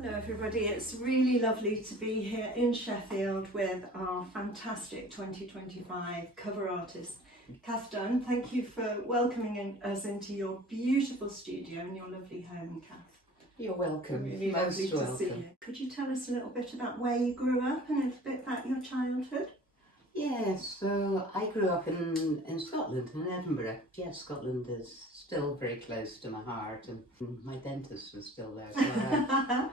Hello everybody, it's really lovely to be here in Sheffield with our fantastic 2025 cover artist, Cath Dunn. Thank you for welcoming us into your beautiful studio and your lovely home, Cath. You're welcome. Really Most lovely welcome. to see you. Could you tell us a little bit about where you grew up and a bit about your childhood? Yes, so I grew up in Scotland, in Edinburgh. Yes, Scotland is still very close to my heart, and my dentist is still there, so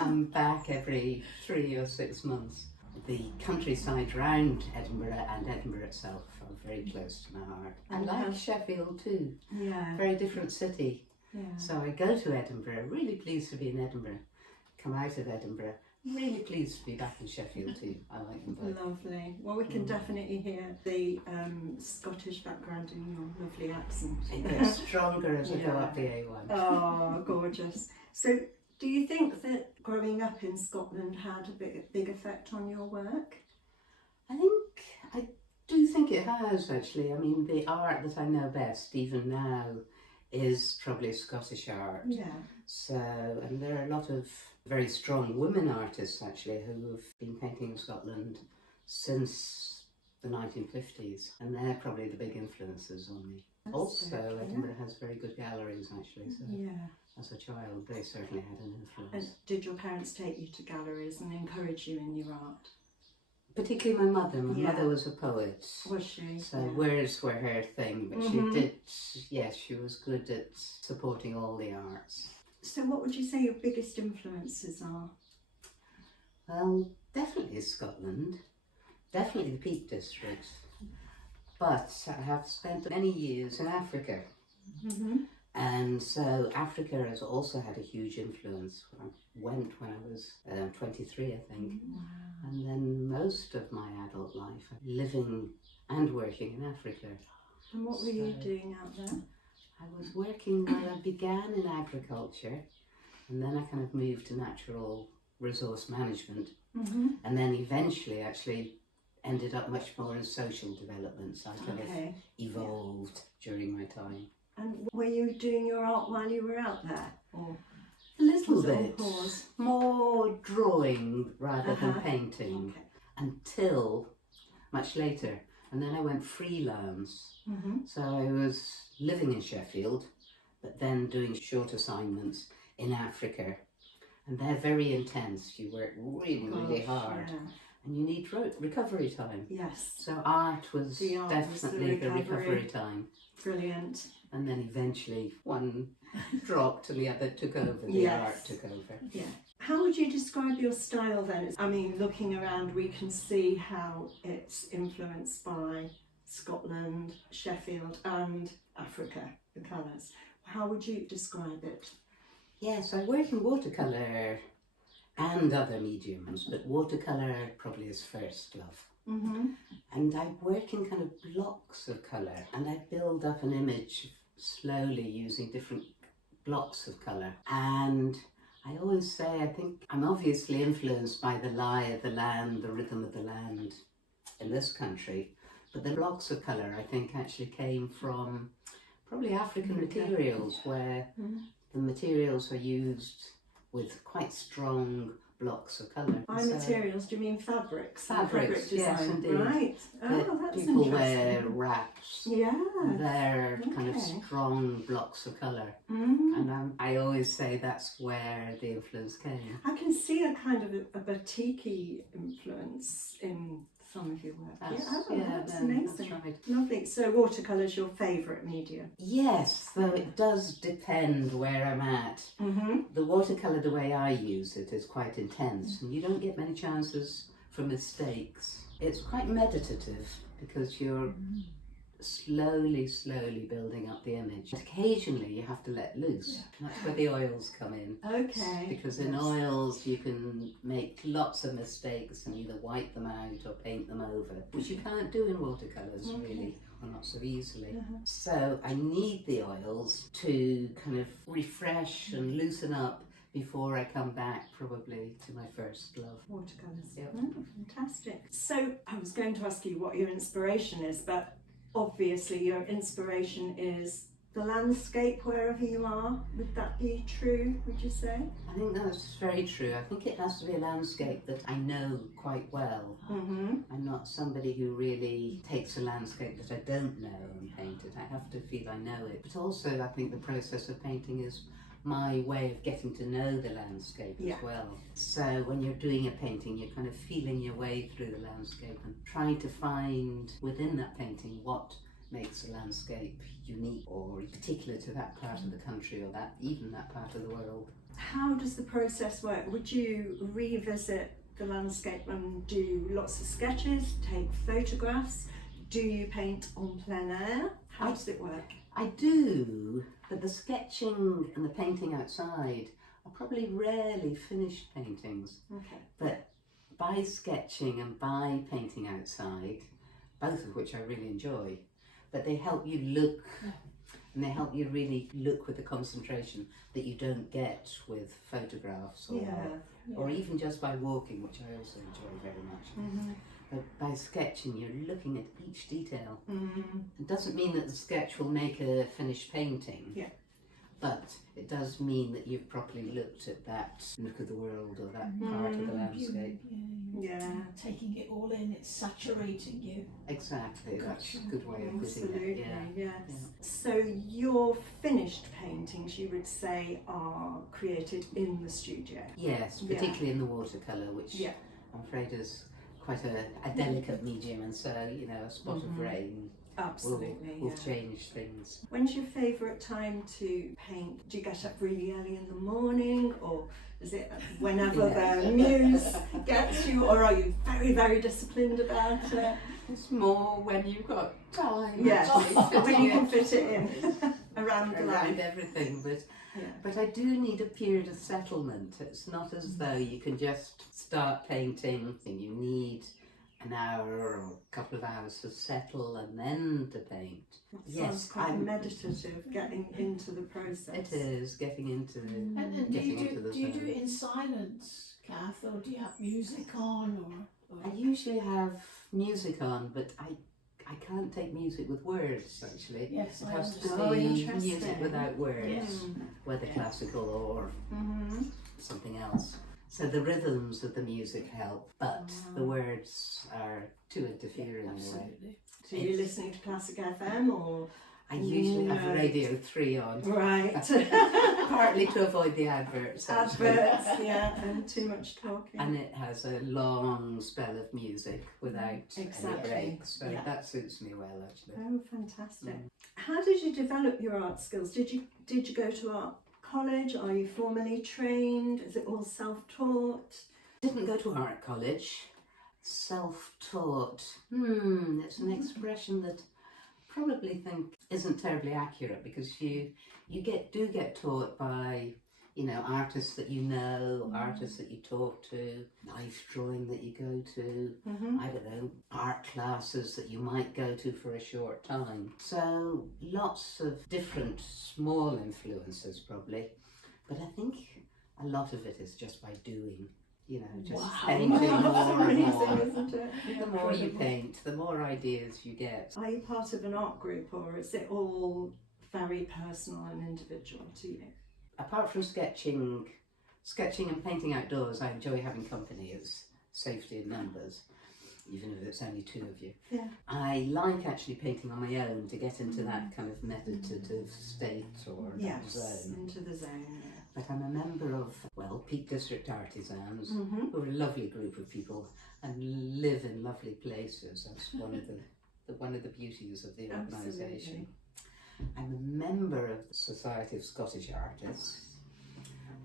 I'm back every 3 or 6 months. The countryside round Edinburgh and Edinburgh itself are very close to my heart. I like Sheffield too. Yeah. Very different city. Yeah. So I go to Edinburgh, really pleased to be in Edinburgh. Come out of Edinburgh, really pleased to be back in Sheffield too. I like them both. Lovely. Well, we can definitely hear the Scottish background in your lovely accent. It gets stronger as I go up the A1. Oh, gorgeous. So, do you think that growing up in Scotland had a big effect on your work? I do think it has actually. I mean, the art that I know best, even now, is probably Scottish art. Yeah. So, and there are a lot of very strong women artists actually who have been painting in Scotland since the 1950s, and they're probably the big influences on me. That's also, Edinburgh has very good galleries actually, so yeah. as a child they certainly had an influence. And did your parents take you to galleries and encourage you in your art? Particularly my mother. My mother was a poet. Was she? So words were her thing, but she did, yes, she was good at supporting all the arts. So what would you say your biggest influences are? Well, definitely Scotland, definitely the Peak District, but I have spent many years in Africa. And so Africa has also had a huge influence. I went when I was 23, I think. Wow. And then most of my adult life living and working in Africa. And what were you doing out there? I was working, well, I began in agriculture, and then I kind of moved to natural resource management, and then eventually actually ended up much more in social development. So I kind of evolved during my time. And were you doing your art while you were out there? Or a little bit. Pause? More drawing rather than painting, until much later. And then I went freelance. So I was living in Sheffield, but then doing short assignments in Africa. And they're very intense. You work really hard. Yeah. And you need recovery time. Yes. So art was definitely the recovery time. Brilliant. And then eventually one dropped and the other took over, the art took over. Yeah. How would you describe your style then? I mean, looking around we can see how it's influenced by Scotland, Sheffield and Africa, the colours. How would you describe it? Yes, I work in watercolour and other mediums, but watercolour probably is first love. And I work in kind of blocks of colour, and I build up an image slowly using different blocks of colour. And I always say, I think I'm obviously influenced by the lie of the land, the rhythm of the land in this country, but the blocks of colour I think actually came from probably African materials, where the materials are used with quite strong blocks of colour. By materials, do you mean fabrics? Fabrics, fabric design, yes indeed. Right. Oh, that's people interesting. wear wraps. Yeah. They're kind of strong blocks of colour. And I always say that's where the influence came. I can see a kind of a batik-y influence in some of your work. That's amazing. That's right. Lovely. So watercolour's your favourite medium? Yes, though it does depend where I'm at. The watercolour, the way I use it, is quite intense, and you don't get many chances for mistakes. It's quite meditative because you're slowly building up the image. Occasionally you have to let loose. That's where the oils come in. Okay. Because in oils you can make lots of mistakes and either wipe them out or paint them over, which you can't do in watercolours really, or not so easily. So I need the oils to kind of refresh and loosen up before I come back probably to my first love. Watercolours. Yep. Oh, fantastic. So I was going to ask you what your inspiration is, but obviously your inspiration is the landscape wherever you are. Would that be true, would you say? I think that's very true. I think it has to be a landscape that I know quite well. I'm not somebody who really takes a landscape that I don't know and paint it. I have to feel I know it. But also I think the process of painting is my way of getting to know the landscape as well. So when you're doing a painting, you're kind of feeling your way through the landscape and trying to find within that painting what makes a landscape unique or particular to that part of the country or even that part of the world. How does the process work? Would you revisit the landscape and do lots of sketches, take photographs? Do you paint on plein air? How does it work? I do, but the sketching and the painting outside are probably rarely finished paintings. Okay. But by sketching and by painting outside, both of which I really enjoy, but they help you look, and they help you really look with the concentration that you don't get with photographs or even just by walking, which I also enjoy very much. But by sketching, you're looking at each detail. It doesn't mean that the sketch will make a finished painting, but it does mean that you've properly looked at that look of the world or that part of the landscape. Taking it all in, it's saturating you. Exactly, that's a good way of putting Absolutely, it. yes. So your finished paintings, you would say, are created in the studio? Yes, particularly in the watercolour, which I'm afraid is quite a delicate medium, and so, you know, a spot of rain will change things. When's your favourite time to paint? Do you get up really early in the morning, or is it whenever the muse gets you, or are you very, very disciplined about it? It's more when you've got time. Yes, when you can fit it in around everything, but I do need a period of settlement. It's not as though you can just start painting. You need an hour or a couple of hours to settle and then to paint. Sounds quite meditative, getting into the process. It is, getting into the And do you do it in silence, Cath, or do you have music on? Or? I usually have music on, but I can't take music with words, actually. Yes, it I has to understand. be music without words, Yes. whether classical or something else. So the rhythms of the music help, but the words are too interfering in a way. Absolutely. So you're listening to classic FM, or? I usually have Radio 3 on. Right. Partly to avoid the adverts. Adverts, and too much talking. And it has a long spell of music without any breaks, so that suits me well, actually. Oh, fantastic. How did you develop your art skills? Did you go to art college? Are you formally trained? Is it all self-taught? Didn't go to art college. Self-taught. It's an expression that I probably think isn't terribly accurate, because you do get taught by, you know, artists that you know, artists that you talk to, knife drawing that you go to, I don't know, art classes that you might go to for a short time. So lots of different small influences probably, but I think a lot of it is just by doing. You know, just painting more and more. Isn't it? The more you paint, the more ideas you get. Are you part of an art group, or is it all very personal and individual to you? Apart from sketching and painting outdoors, I enjoy having company as safety in numbers, even if it's only two of you. Yeah. I like actually painting on my own to get into that kind of meditative state or zone. Into the zone, But I'm a member of, Peak District Artisans, who are a lovely group of people and live in lovely places. That's one of the beauties of the organisation. I'm a member of the Society of Scottish Artists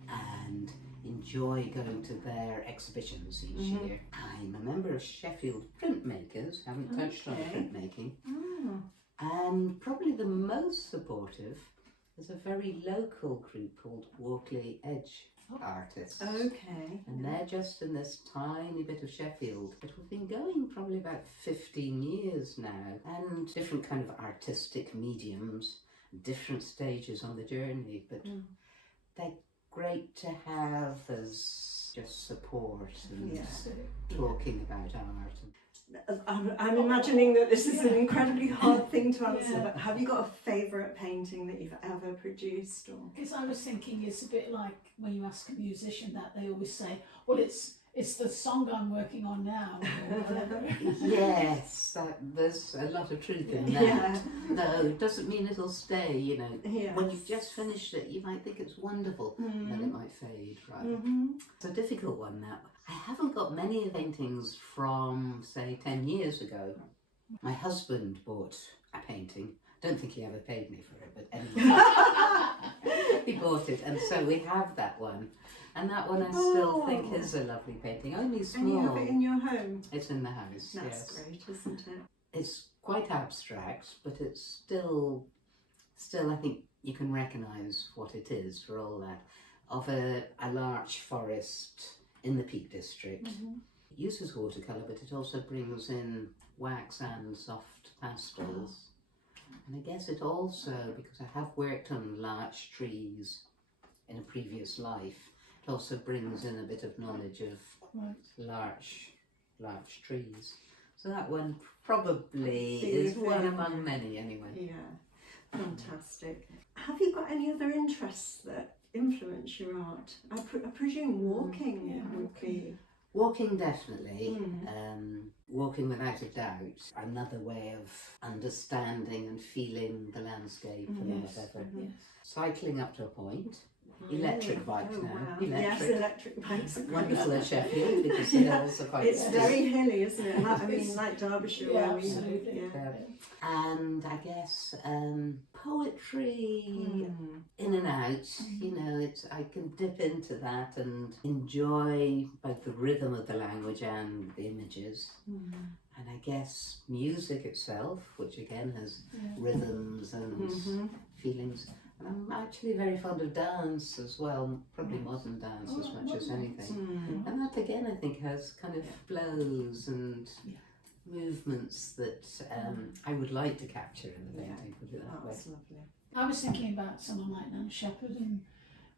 and enjoy going to their exhibitions each year. I'm a member of Sheffield Printmakers, haven't touched on printmaking. And probably the most supportive is a very local group called Walkley Edge Artists. Okay. And they're just in this tiny bit of Sheffield. But we've been going probably about 15 years now, and different kind of artistic mediums, different stages on the journey, but they're great to have as just support and talking about art. I'm imagining that this is an incredibly hard thing to answer, Yeah. but have you got a favourite painting that you've ever produced? Or Because I was thinking it's a bit like when you ask a musician that, they always say, well, it's the song I'm working on now, or whatever. Yes, there's a lot of truth in that. Yeah. No, it doesn't mean it'll stay, you know. Yes. When you've just finished it, you might think it's wonderful, and then it might fade, right? Mm-hmm. It's a difficult one, that. I haven't got many paintings from, say, 10 years ago. My husband bought a painting. Don't think he ever paid me for it, but anyway. He bought it, and so we have that one. And that one I still think is a lovely painting, only small. And you have it in your home? It's in the house, That's yes. great, isn't it? It's quite abstract, but it's still I think you can recognise what it is for all that. Of a large forest in the Peak District. Mm-hmm. It uses watercolour, but it also brings in wax and soft pastels. And I guess it also, because I have worked on large trees in a previous life, it also brings in a bit of knowledge of large trees. So that one probably is one among many anyway. Yeah, fantastic. Have you got any other interests that influence your art? I presume walking would be. Walking, definitely. Walking without a doubt. Another way of understanding and feeling the landscape and whatever. Yes. Cycling up to a point. Electric bikes now. Wow. Electric. Yes, electric bikes. Wonderful at Sheffield because the hills are quite It's steep. very hilly, isn't it? I mean, like Derbyshire, Yeah, where we absolutely. yeah. And I guess poetry in and out, you know, I can dip into that and enjoy both the rhythm of the language and the images. And I guess music itself, which again has rhythms and feelings. And I'm actually very fond of dance as well, probably modern dance as much as anything. And that again I think has kind of flows and movements that I would like to capture in the painting, put it that way. That's lovely. I was thinking about someone like Nan Shepherd, and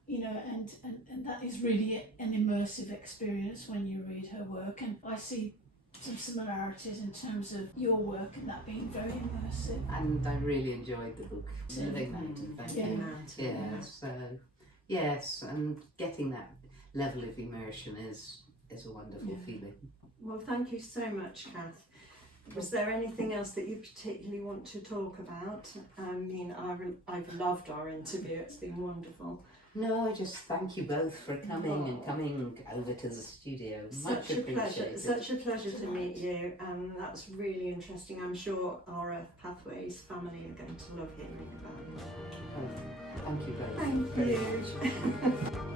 you know, and that is really an immersive experience when you read her work, and I see some similarities in terms of your work and that being very immersive. And I really enjoyed the book. Living that, thank you. Yeah, so yes, and getting that level of immersion is a wonderful feeling. Well, thank you so much, Cath. Was there anything else that you particularly want to talk about? I mean, I've loved our interview. It's been wonderful. No, I just thank you both for coming and coming over to the studio. Much Such a pleasure. appreciated. Such a pleasure to meet you, and that's really interesting. I'm sure our Earth Pathways family are going to love hearing about it. Oh, thank you both. Thank very you. much.